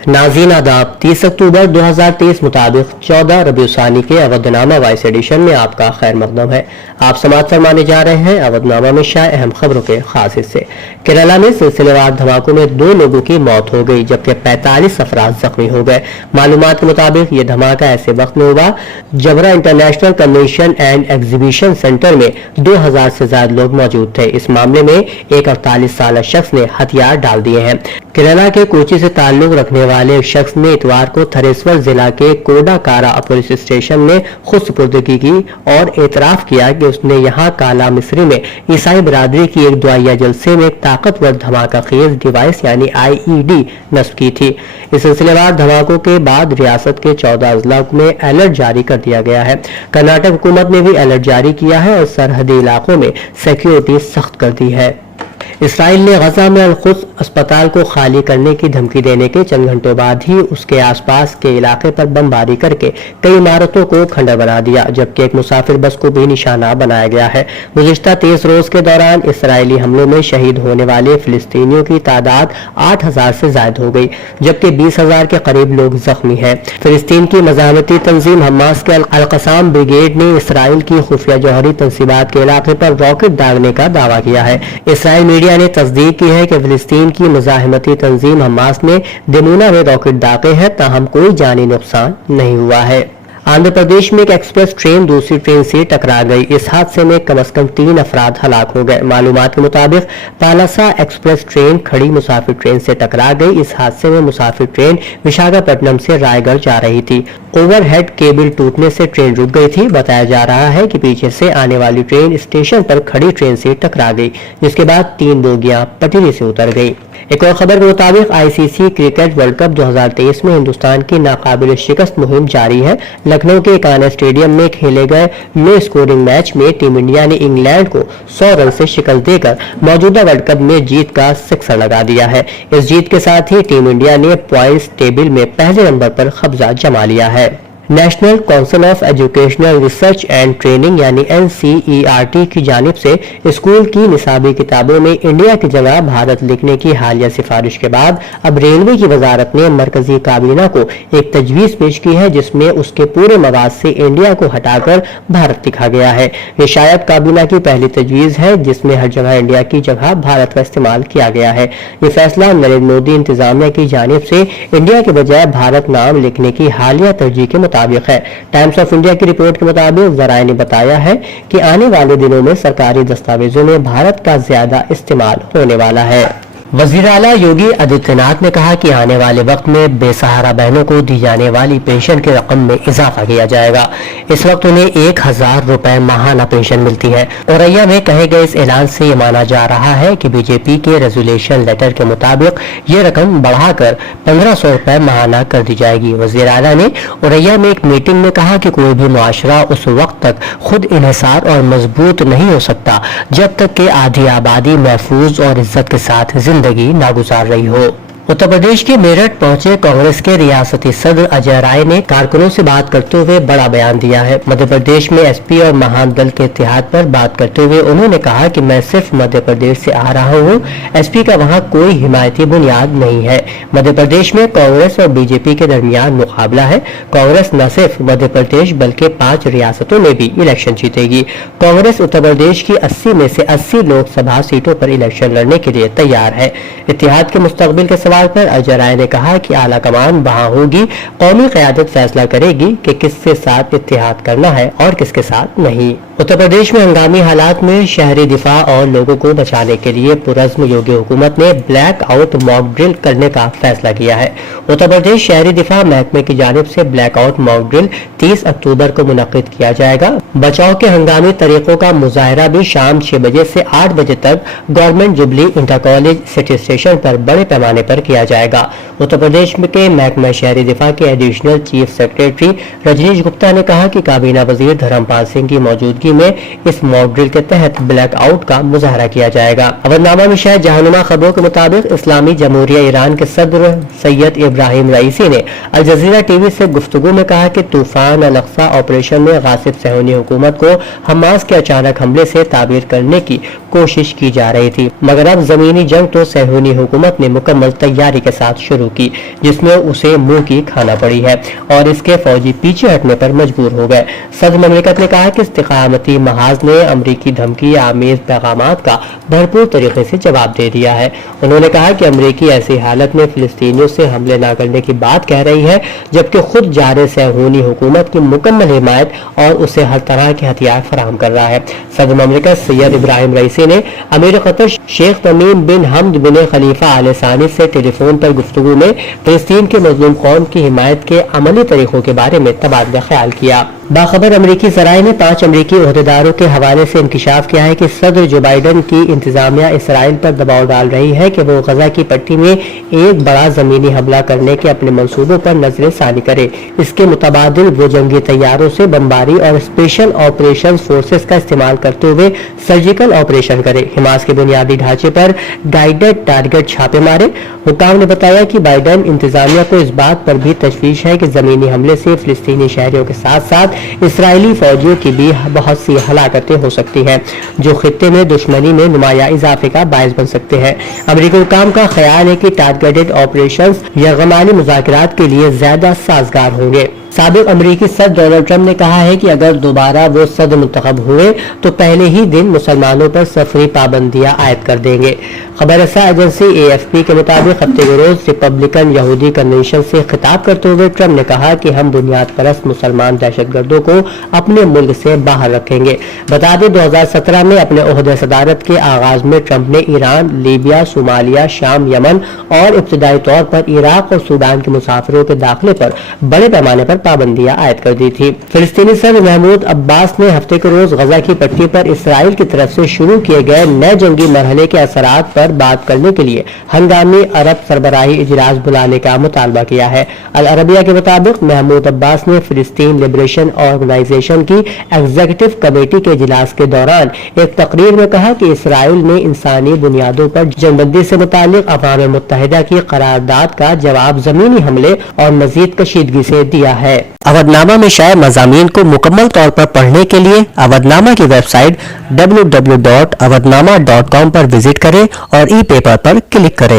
नाज़रीन आदाब, 30 अक्टूबर 2023 मुताबिक 14 रबीउल के अवधनामा वॉइस एडिशन में आपका खैर मकदम है। आप समाअत फरमाने जा रहे हैं अवधनामा में शाये अहम खबरों के खास हिस्से। केरला में सिलसिलेवार धमाकों में 2 लोगों की मौत हो गई जबकि 45 अफराद जख्मी हो गए। मालूमात के मुताबिक ये धमाका ऐसे वक्त में हुआ जबरा international convention and exhibition centre में 2000 से ज्यादा लोग मौजूद थे। इस मामले में एक 48 साल शख्स ने हथियार डाल दिए हैं। केरला के कोची से ताल्लुक रखने वाले एक शख्स ने इतवार को थरेश्वर जिला के कोडाकारा पुलिस स्टेशन में खुद सुपुर्दगी की और एतराफ किया कि उसने यहां काला मिस्री में ईसाई बिरादरी की एक दुआया जलसे में एक ताकतवर धमाका खेज डिवाइस यानी IED नस्ब की थी। इस सिलसिलेवार धमाकों के बाद रियासत के 14 अजला में अलर्ट जारी कर दिया गया है। कर्नाटक हुकूमत ने भी अलर्ट जारी किया है और सरहदी इलाकों में सिक्योरिटी सख्त कर दी है। इसराइल ने गजा में अल-कुद्स अस्पताल को खाली करने की धमकी देने के चंद घंटों बाद ही उसके आसपास के इलाके पर बमबारी करके कई इमारतों को खंडर बना दिया जबकि एक मुसाफिर बस को भी निशाना बनाया गया है। गुज़िश्ता 23 रोज के दौरान इसराइली हमलों में शहीद होने वाले फिलिस्तीनियों की तादाद 8000 से ज्यादा हो गई जबकि 20,000 के करीब लोग जख्मी हैं। फिलिस्तीन की मज़ाहमती तंजीम हमास के अल-क़साम ब्रिगेड ने इसराइल की खुफिया जौहरी तंसीबात के इलाके पर रॉकेट दागने का दावा किया है। इसराइल मीडिया ने तस्दीक की है कि फिलिस्तीन की मुजाहिमती तंजीम हमास ने दिमूना में रॉकेट दागे हैं, ताहम कोई जानी नुकसान नहीं हुआ है। आंध्र प्रदेश में एक एक्सप्रेस ट्रेन दूसरी ट्रेन से टकरा गई। इस हादसे में कम से कम 3 अफराद हलाक हो गए। मालूमात के मुताबिक पालासा एक्सप्रेस ट्रेन खड़ी मुसाफिर ट्रेन से टकरा गई। इस हादसे में मुसाफिर ट्रेन विशाखापट्टनम से रायगढ़ जा रही थी। ओवरहेड केबल टूटने से ट्रेन रुक गई थी। बताया जा रहा है कि पीछे से आने वाली ट्रेन स्टेशन पर खड़ी ट्रेन से टकरा गई जिसके बाद 3 बोगियां पटरी से उतर गई। एक और खबर के मुताबिक ICC क्रिकेट वर्ल्ड कप 2023 में हिंदुस्तान की नाकाबिल शिकस्त मुहिम जारी है। लखनऊ के कान्हा स्टेडियम में खेले गए लो स्कोरिंग मैच में टीम इंडिया ने इंग्लैंड को 100 रन से शिकस्त देकर मौजूदा वर्ल्ड कप में जीत का सिक्सर लगा दिया है। इस जीत के साथ ही टीम इंडिया ने पॉइंट्स टेबल में पहले नंबर पर कब्जा जमा लिया है। National council of educational research and training यानी NCERT की जानिब से स्कूल की निसाबी किताबों में इंडिया की जगह भारत लिखने की हालिया सिफारिश के बाद अब रेलवे की वजारत ने मरकजी काबीना को एक तजवीज़ पेश की है जिसमें उसके पूरे मवाद से इंडिया को हटाकर भारत लिखा गया है। ये शायद काबीना की पहली तजवीज़ है जिसमें हर जगह इंडिया की जगह भारत का इस्तेमाल किया गया है। ये फैसला नरेंद्र मोदी इंतजामिया की जानिब से इंडिया के बजाय भारत नाम लिखने की हालिया तरजीह के मुताबिक है। टाइम्स ऑफ इंडिया की रिपोर्ट के मुताबिक जराए ने बताया है कि आने वाले दिनों में सरकारी दस्तावेजों में भारत का ज्यादा इस्तेमाल होने वाला है। वज़ीर आला योगी आदित्यनाथ ने कहा कि आने वाले वक्त में बेसहारा बहनों को दी जाने वाली पेंशन की रकम में इजाफा किया जाएगा। इस वक्त उन्हें 1000 रुपए माहाना पेंशन मिलती है। औरैया में कहे गए इस ऐलान से ये माना जा रहा है कि बीजेपी के रेजोल्यूशन लेटर के मुताबिक ये रकम बढ़ाकर 1500 रुपए माहाना कर दी जाएगी। वज़ीर आला ने औरैया में एक मीटिंग में कहा कि कोई भी मुआशरा उस वक्त तक खुद इन्हिसार और मजबूत नहीं हो सकता जब तक कि आधी आबादी महफूज और इज्जत के साथ जिंदगी ना गुजार रही हो। उत्तर प्रदेश के मेरठ पहुंचे कांग्रेस के रियासती सदर अजय राय ने कारकुनों से बात करते हुए बड़ा बयान दिया है। मध्य प्रदेश में SP और महादल के इत्तेहाद पर बात करते हुए उन्होंने कहा कि मैं सिर्फ मध्य प्रदेश से आ रहा हूँ, SP का वहाँ कोई हिमायती बुनियाद नहीं है। मध्य प्रदेश में कांग्रेस और बीजेपी के दरमियान मुकाबला है। कांग्रेस न सिर्फ मध्य प्रदेश बल्कि 5 रियासतों में भी इलेक्शन जीतेगी। कांग्रेस उत्तर प्रदेश की 80 में से 80 लोकसभा सीटों पर इलेक्शन लड़ने के लिए तैयार है। इत्तेहाद के मुस्तकबिल के सवाल पर अजय राय ने कहा कि आला कमान वहां होगी, कौमी क़यादत फैसला करेगी कि किसके साथ इत्तेहाद करना है और किसके साथ नहीं। उत्तर प्रदेश में हंगामी हालात में शहरी दिफा और लोगों को बचाने के लिए पुरज़्म योगी हुकूमत ने ब्लैक आउट मॉक ड्रिल करने का फैसला किया है। उत्तर प्रदेश शहरी दिफा महकमे की जानिब से ब्लैक आउट मॉक ड्रिल 30 अक्टूबर को मुनक्किद किया जाएगा। बचाव के हंगामी तरीकों का मुजाहरा भी शाम 6 बजे से 8 बजे तक government jubilee inter college city station पर बड़े पैमाने पर किया जाएगा। उत्तर प्रदेश के महकमा शहरी दिफा के additional chief secretary Rajneesh Gupta ने कहा कि काबीना वजीर धर्मपाल सिंह की मौजूदगी में इस मॉक ड्रिल के तहत ब्लैक आउट का मुजाहरा किया जाएगा। अवधनामा में शायद जहानुमा खबरों के मुताबिक इस्लामी जमहूरिया ईरान के सदर सैयद इब्राहिम रईसी ने अल जजीरा टीवी से गुफ्तगू में कहा कि तूफान अल अक्सा ऑपरेशन में गासिब सहूनी हुकूमत को हमास के अचानक हमले से ताबीर करने की कोशिश की जा रही थी, मगर अब जमीनी जंग तो सहूनी हुकूमत ने मुकम्मल तैयारी के साथ शुरू की, जिसमें उसे मुंह की खाना पड़ी है और इसके फौजी पीछे हटने पर मजबूर हो गए। सदर ममलिकत ने कहा कि इस्तिकामती महाज ने अमरीकी धमकी आमेज पैगामात का भरपूर तरीके से जवाब दे दिया है। उन्होंने कहा कि अमरीकी ऐसी हालत में फिलिस्तीनियों से हमले न करने की बात कह रही है, जबकि खुद जारे सहूनी हुकूमत की मुकम्मल हिमायत और उसे हर तरह के हथियार फराहम कर रहा है। सदर ममलिकत सैयद इब्राहिम रईसी ने अमीर कतर शेख तमीम बिन हमद बिन खलीफा आल सानी से टेलीफोन पर गुफ्तगू में फिलिस्तीन के मजलूम कौम की हिमायत के अमली तरीकों के बारे में तबादला ख्याल किया। बाखबर अमरीकी ज़राए ने 5 अमरीकी ओहदेदारों के हवाले से इंकिशाफ किया है कि सदर जो बाइडन की इंतजामिया इसराइल पर दबाव डाल रही है कि वो गजा की पट्टी में एक बड़ा जमीनी हमला करने के अपने मंसूबों पर नजर सानी करे। इसके मुतबादिल वो जंगी तैयारों से बमबारी और स्पेशल ऑपरेशन फोर्सेस का इस्तेमाल करते हुए सर्जिकल ऑपरेशन करे, हमास के बुनियादी ढांचे पर गाइडेड टारगेट छापे मारे। हुकाम ने बताया कि बाइडन इंतजामिया को इस बात पर भी तशवीश है कि जमीनी हमले से फिलिस्तीनी शहरियों के साथ साथ इसराइली फौजियों की भी बहुत सी हलाकतें हो सकती हैं, जो खित्ते में दुश्मनी में नुमाया इजाफे का बायस बन सकते हैं। अमरीकी हुकाम का ख्याल है कि टारगेटेड ऑपरेशंस यरगमानी मुज़ाकरात के लिए ज्यादा साजगार होंगे। साबिक अमरीकी सदर डोनाल्ड ट्रंप ने कहा है कि अगर दोबारा वो सदर मुंतखब हुए तो पहले ही दिन मुसलमानों पर सफरी पाबंदियां आयद कर देंगे। खबर रसा एजेंसी AFP के मुताबिक हफ्ते के रोज रिपब्लिकन यहूदी कन्वेंशन से खिताब करते हुए ट्रंप ने कहा कि हम बुनियाद परस्त मुसलमान दहशतगर्दों को अपने मुल्क से बाहर रखेंगे। बता दें 2017 में अपने ओहदे सदारत के आगाज में ट्रंप ने ईरान, लीबिया, सोमालिया, शाम, यमन और इब्तदाई तौर पर इराक और सूडान के मुसाफिरों के दाखिले पर बड़े पैमाने पर पाबंदियां आयद कर दी थी। फिलिस्तीनी सदर महमूद अब्बास ने हफ्ते के रोज गजा की पट्टी पर इसराइल की तरफ से शुरू किए गए नए जंगी मरहले के असरात पर बात करने के लिए हंगामी अरब सरबराही इजलास बुलाने का मुतालबा किया है। अल अरबिया के मुताबिक महमूद अब्बास ने फिलिस्तीन लिबरेशन ऑर्गेनाइजेशन की एग्जीक्यूटिव कमेटी के इजलास के दौरान एक तकरीर में कहा कि इसराइल ने इंसानी बुनियादों पर जंगबंदी से मुतालिक अक़वाम मुत्तहिदा की करारदाद का जवाब जमीनी हमले और मजीद कशीदगी से दिया है। अवधनामा में शाये मज़ामीन को मुकम्मल तौर पर पढ़ने के लिए अवधनामा की वेबसाइट www.awadnama.com पर विजिट करें और ई पेपर पर क्लिक करें।